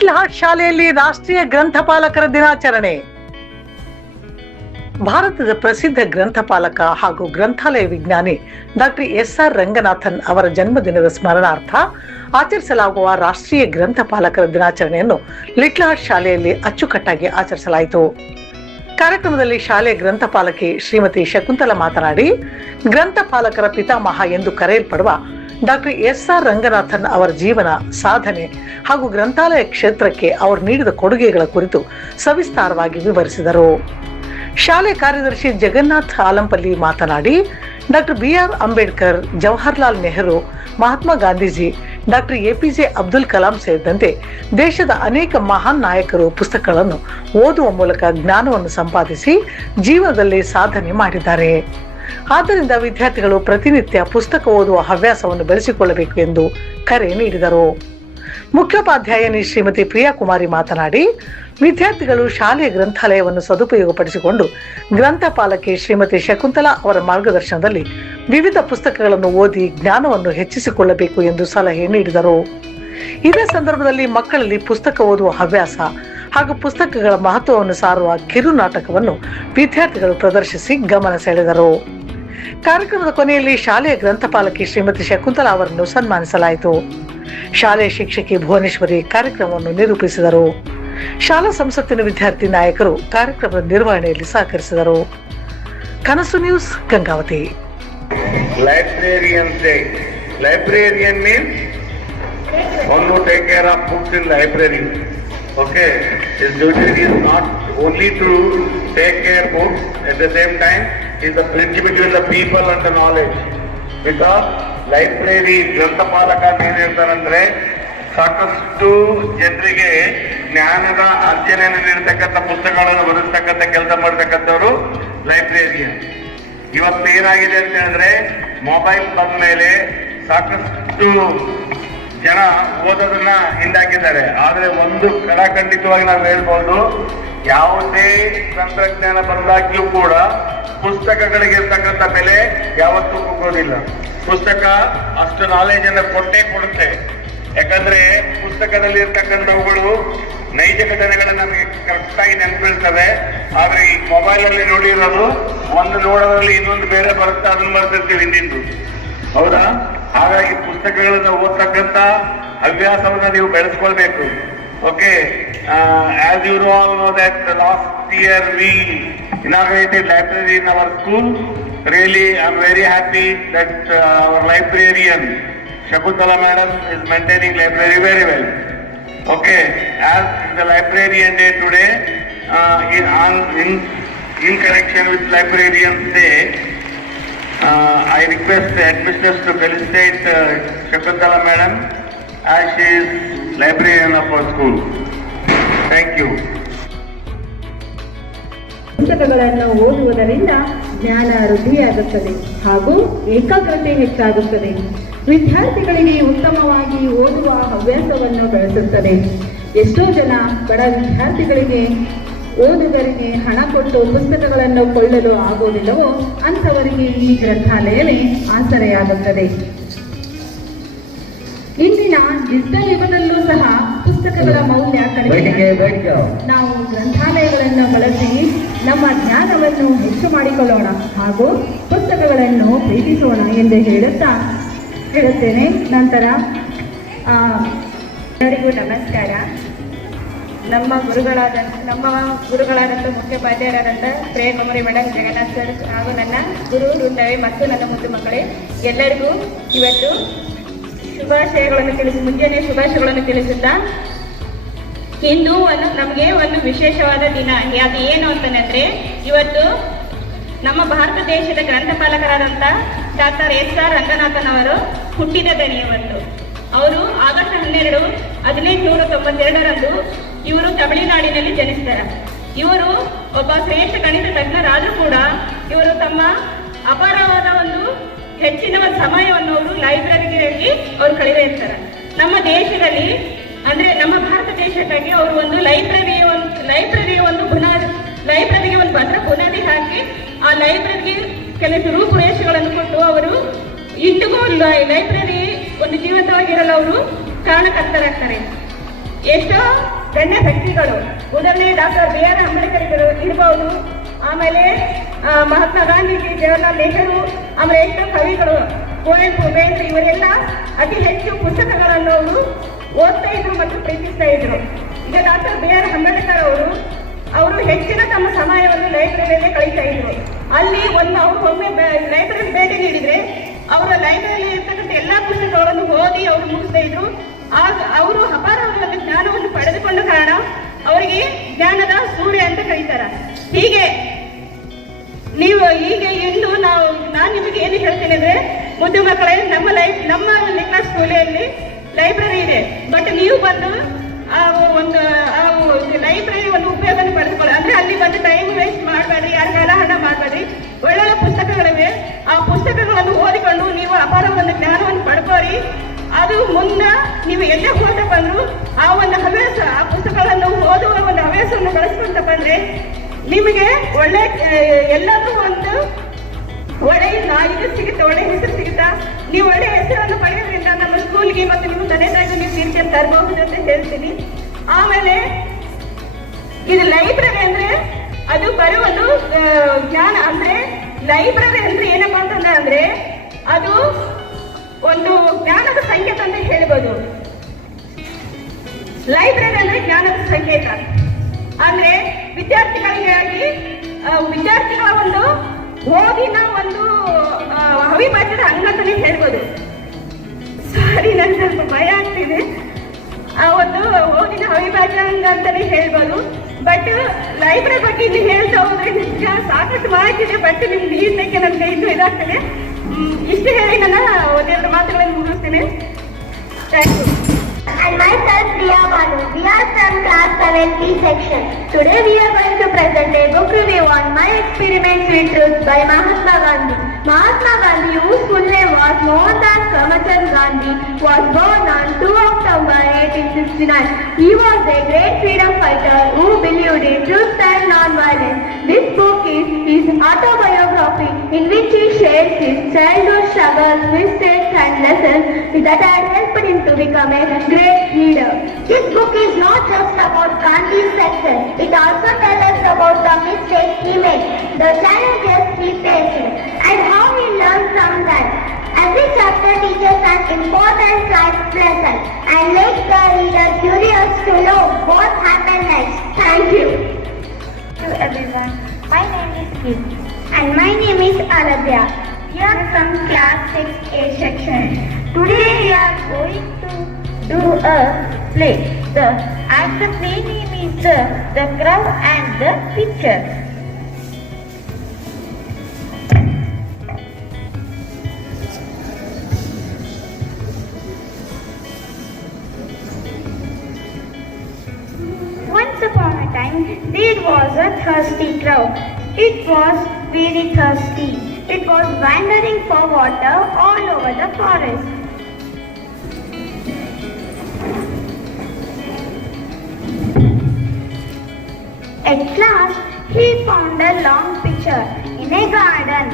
Little heart ಶಾಲೆಯಲ್ಲಿ ರಾಷ್ಟ್ರೀಯ ಗ್ರಂಥಪಾಲಕರ ದಿನಾಚರಣೆ. ಭಾರತದ ಪ್ರಸಿದ್ಧ ಗ್ರಂಥಪಾಲಕ ಹಾಗೂ ಗ್ರಂಥಾಲಯ ವಿಜ್ಞಾನಿ ಡಾಕ್ಟರ್ ಎಸ್.ಆರ್. ರಂಗನಾಥನ್ ಅವರ ಜನ್ಮದಿನದ ಸ್ಮರಣಾರ್ಥ ಆಚರಿಸಲಾಗುವ ರಾಷ್ಟ್ರೀಯ ಗ್ರಂಥಪಾಲಕರ ದಿನಾಚರಣೆಯನ್ನು ಲಿಟ್ಲ್ ಹಾರ್ಟ್ ಶಾಲೆಯಲ್ಲಿ ಅಚ್ಚುಕಟ್ಟಾಗಿ ಆಚರಿಸಲಾಯಿತು. ಕಾರ್ಯಕ್ರಮದಲ್ಲಿ ಶಾಲೆಯ ಗ್ರಂಥಪಾಲಕಿ ಶ್ರೀಮತಿ ಶಕುಂತಲಾ ಮಾತನಾಡಿ, ಗ್ರಂಥಪಾಲಕರ ಪಿತಾಮಹ ಎಂದು ಕರೆಯಲ್ಪಡುವ ಡಾಕ್ಟರ್ ಎಸ್.ಆರ್. ರಂಗನಾಥನ್ ಅವರ ಜೀವನ, ಸಾಧನೆ ಹಾಗೂ ಗ್ರಂಥಾಲಯ ಕ್ಷೇತ್ರಕ್ಕೆ ಅವರು ನೀಡಿದ ಕೊಡುಗೆಗಳ ಕುರಿತು ಸವಿಸ್ತಾರವಾಗಿ ವಿವರಿಸಿದರು. ಶಾಲೆ ಕಾರ್ಯದರ್ಶಿ ಜಗನ್ನಾಥ್ ಆಲಂಪಲ್ಲಿ ಮಾತನಾಡಿ, doctor B R. Ambedkar, Jawaharlal Nehru, Mahatma Gandhiji, doctor APJ. Abdul Kalam ಸೇರಿದಂತೆ ದೇಶದ ಅನೇಕ ಮಹಾನ್ ನಾಯಕರು ಪುಸ್ತಕಗಳನ್ನು ಓದುವ ಮೂಲಕ ಜ್ಞಾನವನ್ನು ಸಂಪಾದಿಸಿ ಜೀವನದಲ್ಲಿ ಸಾಧನೆ ಮಾಡಿದ್ದಾರೆ. ಆದ್ದರಿಂದ ವಿದ್ಯಾರ್ಥಿಗಳು ಪ್ರತಿನಿತ್ಯ ಪುಸ್ತಕ ಓದುವ ಹವ್ಯಾಸವನ್ನು ಬೆಳೆಸಿಕೊಳ್ಳಬೇಕು ಎಂದು ಕರೆ ನೀಡಿದರು. ಮುಖ್ಯೋಪಾಧ್ಯಾಯಿನಿ ಶ್ರೀಮತಿ ಪ್ರಿಯಾ ಕುಮಾರಿ ಮಾತನಾಡಿ, ವಿದ್ಯಾರ್ಥಿಗಳು ಶಾಲೆಯ ಗ್ರಂಥಾಲಯವನ್ನು ಸದುಪಯೋಗಪಡಿಸಿಕೊಂಡು ಗ್ರಂಥಪಾಲಕಿ ಶ್ರೀಮತಿ ಶಕುಂತಲಾ ಅವರ ಮಾರ್ಗದರ್ಶನದಲ್ಲಿ ವಿವಿಧ ಪುಸ್ತಕಗಳನ್ನು ಓದಿ ಜ್ಞಾನವನ್ನು ಹೆಚ್ಚಿಸಿಕೊಳ್ಳಬೇಕು ಎಂದು ಸಲಹೆ ನೀಡಿದರು. ಇದೇ ಸಂದರ್ಭದಲ್ಲಿ ಮಕ್ಕಳಲ್ಲಿ ಪುಸ್ತಕ ಓದುವ ಹವ್ಯಾಸ ಹಾಗೂ ಪುಸ್ತಕಗಳ ಮಹತ್ವವನ್ನು ಸಾರುವ ಕಿರು ನಾಟಕವನ್ನು ವಿದ್ಯಾರ್ಥಿಗಳು ಪ್ರದರ್ಶಿಸಿ ಗಮನ ಸೆಳೆದರು. ಕಾರ್ಯಕ್ರಮದ ಕೊನೆಯಲ್ಲಿ ಶಾಲೆಯ ಗ್ರಂಥಪಾಲಕಿ ಶ್ರೀಮತಿ ಶಕುಂತಲಾ ಅವರನ್ನು ಸನ್ಮಾನಿಸಲಾಯಿತು. ಶಾಲೆಯ ಶಿಕ್ಷಕಿ ಭುವನೇಶ್ವರಿ ಕಾರ್ಯಕ್ರಮವನ್ನು ನಿರೂಪಿಸಿದರು. ಶಾಲಾ ಸಂಸತ್ತಿನ ವಿದ್ಯಾರ್ಥಿ ನಾಯಕರು ಕಾರ್ಯಕ್ರಮದ ನಿರ್ವಹಣೆಯಲ್ಲಿ ಸಹಕರಿಸಿದರು. Kanasu news, Gangavathi. Librarians Day. Librarian means one who take care of books in library. Okay, his duty is not only to take care of books, at the same time is the bridge between the people and the knowledge. Because library ಗ್ರಂಥಪಾಲಕ ಏನು ಹೇಳ್ತಾರಂದ್ರೆ, ಸಾಕಷ್ಟು ಜನರಿಗೆ ಜ್ಞಾನದ ಅರ್ಜನೆಯನ್ನು ನೀಡತಕ್ಕಂಥ ಪುಸ್ತಕಗಳನ್ನು ಬರೆಸ್ತಕ್ಕಂಥ ಕೆಲಸ ಮಾಡ್ತಕ್ಕಂಥವ್ರು librarian. ಇವತ್ತು ಏನಾಗಿದೆ ಅಂತ ಹೇಳಿದ್ರೆ, ಮೊಬೈಲ್ ಬಂದ ಮೇಲೆ ಸಾಕಷ್ಟು ಜನ ಓದೋದನ್ನ ಹಿಂದಾಕಿದ್ದಾರೆ. ಆದ್ರೆ ಒಂದು ಕಡಾಖಂಡಿತವಾಗಿ ನಾವು ಹೇಳ್ಬೋದು, ಯಾವುದೇ ತಂತ್ರಜ್ಞಾನ ಬಂದಾಗ್ಲೂ ಕೂಡ ಪುಸ್ತಕಗಳಿಗೆ ಇರ್ತಕ್ಕಂಥ ಬೆಲೆ ಯಾವತ್ತೂ ಕುಗ್ಗೋದಿಲ್ಲ. ಪುಸ್ತಕ ಅಷ್ಟು ನಾಲೆಜ್ ಅನ್ನ ಕೊಟ್ಟೇ ಕೊಡುತ್ತೆ. ಯಾಕಂದ್ರೆ ಪುಸ್ತಕದಲ್ಲಿ ಇರ್ತಕ್ಕಂಥವುಗಳು ನೈಜ ಘಟನೆಗಳನ್ನ ನಮಗೆ ಕರೆಕ್ಟಾಗಿ ನೆನಪಿರ್ತವೆ. ಆದ್ರೆ ಈ ಮೊಬೈಲ್ ಅಲ್ಲಿ ನೋಡಿರೋದು ಒಂದು ನೋಡೋದ್ರಲ್ಲಿ ಇನ್ನೊಂದು ಬೇರೆ ಬರುತ್ತೆ, ಅದನ್ನ ಬರ್ತಿರ್ತೀವಿ ಹಿಂದಿಂದು. ಹೌದಾ? ಹಾಗಾಗಿ ಪುಸ್ತಕಗಳನ್ನ ಓದ್ತಕ್ಕಂಥ ಹವ್ಯಾಸವನ್ನ ನೀವು ಬೆಳೆಸ್ಕೊಳ್ಬೇಕು. Okay, as you all know that last year we inaugurated library in our school. Really, I'm very happy that our librarian Shakuntala madam is maintaining library very well. Okay, as the librarian day today, in connection with librarians day, I request the headmistress to felicitate Shakuntala madam as she is librarian of our school. Thank you. ಪುಸ್ತಕಗಳನ್ನು ಓದುವುದರಿಂದ ಜ್ಞಾನ ವೃದ್ಧಿಯಾಗುತ್ತದೆ ಹಾಗೂ ಏಕಾಗ್ರತೆ ಹೆಚ್ಚಾಗುತ್ತದೆ. ವಿದ್ಯಾರ್ಥಿಗಳಿಗೆ ಉತ್ತಮವಾಗಿ ಓದುವ ಹವ್ಯಾಸವನ್ನು ಬೆಳೆಸುತ್ತದೆ. ಎಷ್ಟೋ ಜನ ಬಡ ವಿದ್ಯಾರ್ಥಿಗಳಿಗೆ, ಓದುಗರಿಗೆ ಹಣ ಕೊಟ್ಟು ಪುಸ್ತಕಗಳನ್ನು ಕೊಳ್ಳಲು ಆಗುವುದಿಲ್ಲವೋ ಅಂಥವರಿಗೆ ಈ ಗ್ರಂಥಾಲಯವೇ ಆಸರೆಯಾಗುತ್ತದೆ. ಇಂದಿನ ಡಿಜಿಟಲ್ ಯುಗದಲ್ಲೂ ಸಹ ಪುಸ್ತಕಗಳ ಮೌಲ್ಯ ಕಡಿಮೆ. ನಾವು ಗ್ರಂಥಾಲಯಗಳನ್ನು ಬಳಸಿ ನಮ್ಮ ಜ್ಞಾನವನ್ನು ಹೆಚ್ಚು ಮಾಡಿಕೊಳ್ಳೋಣ ಹಾಗೂ ಪುಸ್ತಕಗಳನ್ನು ಪ್ರೀತಿಸೋಣ ಎಂದು ಹೇಳುತ್ತೇನೆ. ನಂತರ ಎಲ್ಲರಿಗೂ ನಮಸ್ಕಾರ. ನಮ್ಮ ಗುರುಗಳಾದಂಥ ಮುಖ್ಯೋಪಾಧ್ಯಾಯರಾದಂಥ ಪ್ರಿಯಾ ಕುಮಾರಿ ಮೇಡಮ್, ಜಗನ್ನಾಥ್ ಸರ್ ಹಾಗೂ ನನ್ನ ಗುರು ವೃಂದವೇ ಮತ್ತು ನನ್ನ ಮುದ್ದು ಮಕ್ಕಳೇ, ಎಲ್ಲರಿಗೂ ಇವತ್ತು ಮುಂಜಾನೆ ಶುಭಾಶಯಗಳನ್ನು ತಿಳಿಸುತ್ತಾ, ಇಂದು ನಮಗೆ ಒಂದು ವಿಶೇಷವಾದ ದಿನ. ಅದು ಏನು ಅಂತಂದ್ರೆ, ಇವತ್ತು ನಮ್ಮ ಭಾರತ ದೇಶದ ಗ್ರಂಥಪಾಲಕರಾದಂಥ ಡಾಕ್ಟರ್ ಎಸ್.ಆರ್. ರಂಗನಾಥನ್ ಅವರು ಹುಟ್ಟಿದ ದಿನ ಇವತ್ತು. ಅವರು ಆಗಸ್ಟ್ 12, 1892ರಂದು ಇವರು ತಮಿಳುನಾಡಿನಲ್ಲಿ ಜನಿಸ್ತಾರೆ. ಇವರು ಒಬ್ಬ ಶ್ರೇಷ್ಠ ಗಣಿತ ತಜ್ಞರಾದರೂ ಕೂಡ ಇವರು ತಮ್ಮ ಅಪಾರವಾದ ಹೆಚ್ಚಿನ ಸಮಯವನ್ನು ಅವರು ಲೈಬ್ರರಿಗೆ ಅವರು ಕಳೆದೇ ಇರ್ತಾರೆ. ನಮ್ಮ ದೇಶದಲ್ಲಿ ಅಂದ್ರೆ ನಮ್ಮ ಭಾರತ ದೇಶಕ್ಕಾಗಿ ಅವರು ಒಂದು ಲೈಬ್ರರಿಗೆ ಒಂದು ಭದ್ರ ಬುನಾದಿ ಹಾಕಿ ಆ ಲೈಬ್ರರಿಗೆ ಕೆಲವು ರೂಪುರೇಷೆಗಳನ್ನು ಕೊಟ್ಟು ಅವರು ಇಂದಿಗೂ ಲೈಬ್ರರಿ ಒಂದು ಜೀವಂತವಾಗಿರಲು ಅವರು ಕಾರಣಕರ್ತರಾಗ್ತಾರೆ. ಎಷ್ಟೋ ಗಣ್ಯ ವ್ಯಕ್ತಿಗಳು, ಉದಾಹರಣೆ ಡಾಕ್ಟರ್ B.R. ಅಂಬೇಡ್ಕರ್ ಇರ್ಬೋದು, ಆಮೇಲೆ ಮಹಾತ್ಮ ಗಾಂಧೀಜಿ, ಜವಾಹರ್ಲಾಲ್ ನೆಹರು, ಆಮೇಲೆ ಎಷ್ಟೋ ಕವಿಗಳು, ಕುವೆಂಪು, ಬೇಂದ್ರೆ ಇವರೆಲ್ಲ ಅತಿ ಹೆಚ್ಚು ಪುಸ್ತಕಗಳನ್ನು ಅವರು ಓದ್ತಾ ಇದ್ರು ಮತ್ತು ಪ್ರೀತಿಸ್ತಾ ಇದ್ರು. ಈಗ ಡಾಕ್ಟರ್ B.R. ಅಂಬೇಡ್ಕರ್ ಅವರು ಹೆಚ್ಚಿನ ತಮ್ಮ ಸಮಯವನ್ನು ಲೈಬ್ರರಿಯಲ್ಲೇ ಕಳೀತಾ ಇದ್ರು. ಅಲ್ಲಿ ಅವ್ರು ಒಮ್ಮೆ ಲೈಬ್ರರಿ ಭೇಟಿ ನೀಡಿದ್ರೆ ಅವರ ಲೈಬ್ರರಿಯಲ್ಲಿ ಇರ್ತಕ್ಕಂಥ ಎಲ್ಲಾ ಪುಸ್ತಕಗಳನ್ನು ಓದಿ ಅವರು ಮುಗಿಸ್ತಾ ಇದ್ರು. ಆಗ ಅವರು ಅಪಾರವಾದ ಜ್ಞಾನವನ್ನು ಪಡೆದುಕೊಂಡ ಕಾರಣ ಅವರಿಗೆ ಜ್ಞಾನದ ಸೂರ್ಯ ಅಂತ ಕರೀತಾರ. ಹೀಗೆ ಇಂದು ನಾನು ನಿಮಗೆ ಏನು ಹೇಳ್ತೇನೆ ಅಂದ್ರೆ, ಮುದ್ದು ಮಕ್ಕಳೇ, ನಮ್ಮ ಲಿಟ್ಲ ಸ್ಕೂಲಲ್ಲಿ ಲೈಬ್ರರಿ ಇದೆ. ಬಟ್ ನೀವು ಬಂದು ಲೈಬ್ರರಿ ಒಂದು ಉಪಯೋಗವನ್ನು ಪಡೆದುಕೊಳ್ಳಿ. ಅಂದ್ರೆ ಅಲ್ಲಿ ಬಂದು ಟೈಮ್ ವೇಸ್ಟ್ ಮಾಡಬೇಡ್ರಿ, ಯಾರ ಕಾಲ ಹಣ ಮಾಡಬೇಡ್ರಿ. ಒಳ್ಳೊಳ್ಳೆ ಪುಸ್ತಕಗಳಿವೆ, ಆ ಪುಸ್ತಕಗಳನ್ನು ಓದಿಕೊಂಡು ನೀವು ಅಪಾರವಾದ ಜ್ಞಾನವನ್ನು ಪಡ್ಕೋರಿ. ಅದು ಮುಂದೆ ನೀವು ಎಲ್ಲೇ ಹೋದ ಬಂದ್ರು ಆ ಒಂದು ಹವ್ಯಾಸ, ಆ ಪುಸ್ತಕಗಳನ್ನು ಓದುವ ಒಂದು ಹವ್ಯಾಸವನ್ನು ಬೆಳೆಸ್ಕೊಂತ ಬಂದ್ರೆ ನಿಮಗೆ ಒಳ್ಳೆ ಎಲ್ಲಾದ್ರೂ ಒಂದು ಒಳ್ಳೆ ಇದು ಸಿಗುತ್ತೆ, ಒಳ್ಳೆ ಹೆಸರು ಸಿಗುತ್ತಾ. ನೀವು ಒಳ್ಳೆ ಹೆಸರನ್ನು ಪಡೆಯೋದ್ರಿಂದ ನಮ್ಮ ಸ್ಕೂಲ್ಗೆ ಮತ್ತು ನಿಮ್ಮ ತಂದೆ ತಾಯಿಗೂ ನೀವು ತಿರ್ಗಿ ತರಬಹುದು ಅಂತ ಹೇಳ್ತೀನಿ. ಆಮೇಲೆ ಇದು ಲೈಬ್ರರಿ ಅಂದ್ರೆ ಅದು ಬರೋ ಒಂದು ಜ್ಞಾನ. ಅಂದ್ರೆ ಲೈಬ್ರರಿ ಅಂದ್ರೆ ಏನಪ್ಪಾ ಅಂತಂದ್ರೆ ಅದು ಒಂದು ಜ್ಞಾನದ ಸಂಕೇತ ಅಂತ ಹೇಳ್ಬೋದು. ಲೈಬ್ರರಿ ಅಂದ್ರೆ ಜ್ಞಾನದ ಸಂಕೇತ. ಅಂದ್ರೆ ವಿದ್ಯಾರ್ಥಿಗಳ ಒಂದು ಓದಿನ ಒಂದು ಅವಿಭಾಜ್ಯದ ಅಂಗ ಅಂತಾನೆ ಹೇಳ್ಬೋದು. ಸಾರಿ, ನನ್ಗೆ ಸ್ವಲ್ಪ ಭಯ ಆಗ್ತಿದೆ. ಆ ಒಂದು ಓದಿನ ಅವಿಭಾಜ್ಯ ಅಂಗ ಅಂತಾನೆ ಹೇಳ್ಬೋದು. ಬಟ್ ಲೈಬ್ರರಿ ಬಗ್ಗೆ ಇಲ್ಲಿ ಹೇಳ್ತಾ ಹೋದ್ರೆ ನಿಜ ಸಾಕಷ್ಟು ಮಾಹಿತಿ ಇದೆ. ಬಟ್ ನಿಮ್ಗೆ ನೀಡ್ಲಿಕ್ಕೆ ನನ್ಗೆ ಇದಾಗ್ತದೆ. ಇಷ್ಟು ಹೇಳಿ ನನ್ನ ಒಂದೆರಡು ಮಾತುಗಳನ್ನು ಮುಗಿಸ್ತೇನೆ. Thank you. And myself Priya Banu. We are from class 7B section. Today we are going to present a book review on My Experiments with Truth by Mahatma Gandhi. Mahatma Gandhi, whose full name was Mohandas Karamchand Gandhi, was born on 2 October 1869. He was a great freedom fighter who believed in truth and non-violence. This book is his autobiography in which he shares his childhood struggles, mistakes and lessons that had helped him to become a great leader. This book is not just about Gandhi's success. It also tells us about the mistakes he made, the challenges he faced, and how he learned from that. Every chapter teaches an important life lesson and makes the reader curious to know what happened next. Thank you. Hello everyone, my name is Kim and my name is Aradhya. We are from class 6A section. Today we are going to do a play. The play name is The Crow and the Pitcher. Once upon a time, there was a thirsty crow. It was very thirsty. It was wandering for water all over the forest. At last, he found a long pitcher in a garden.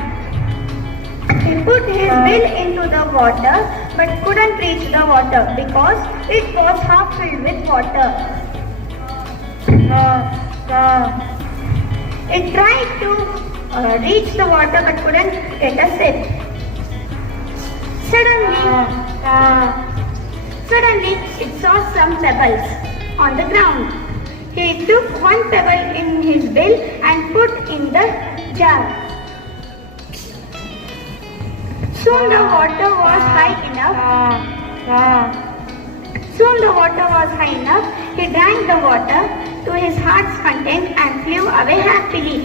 He put his bill into the water but couldn't reach the water because it was half filled with water. It tried to reach the water but couldn't get a sip. Suddenly, it saw some pebbles on the ground. He took one pebble in his bill and put in the jar. Soon the water was high enough. He drank the water to his heart's content and flew away happily.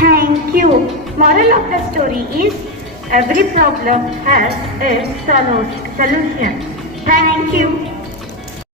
Thank you. Moral of the story is every problem has a solution. Thank you.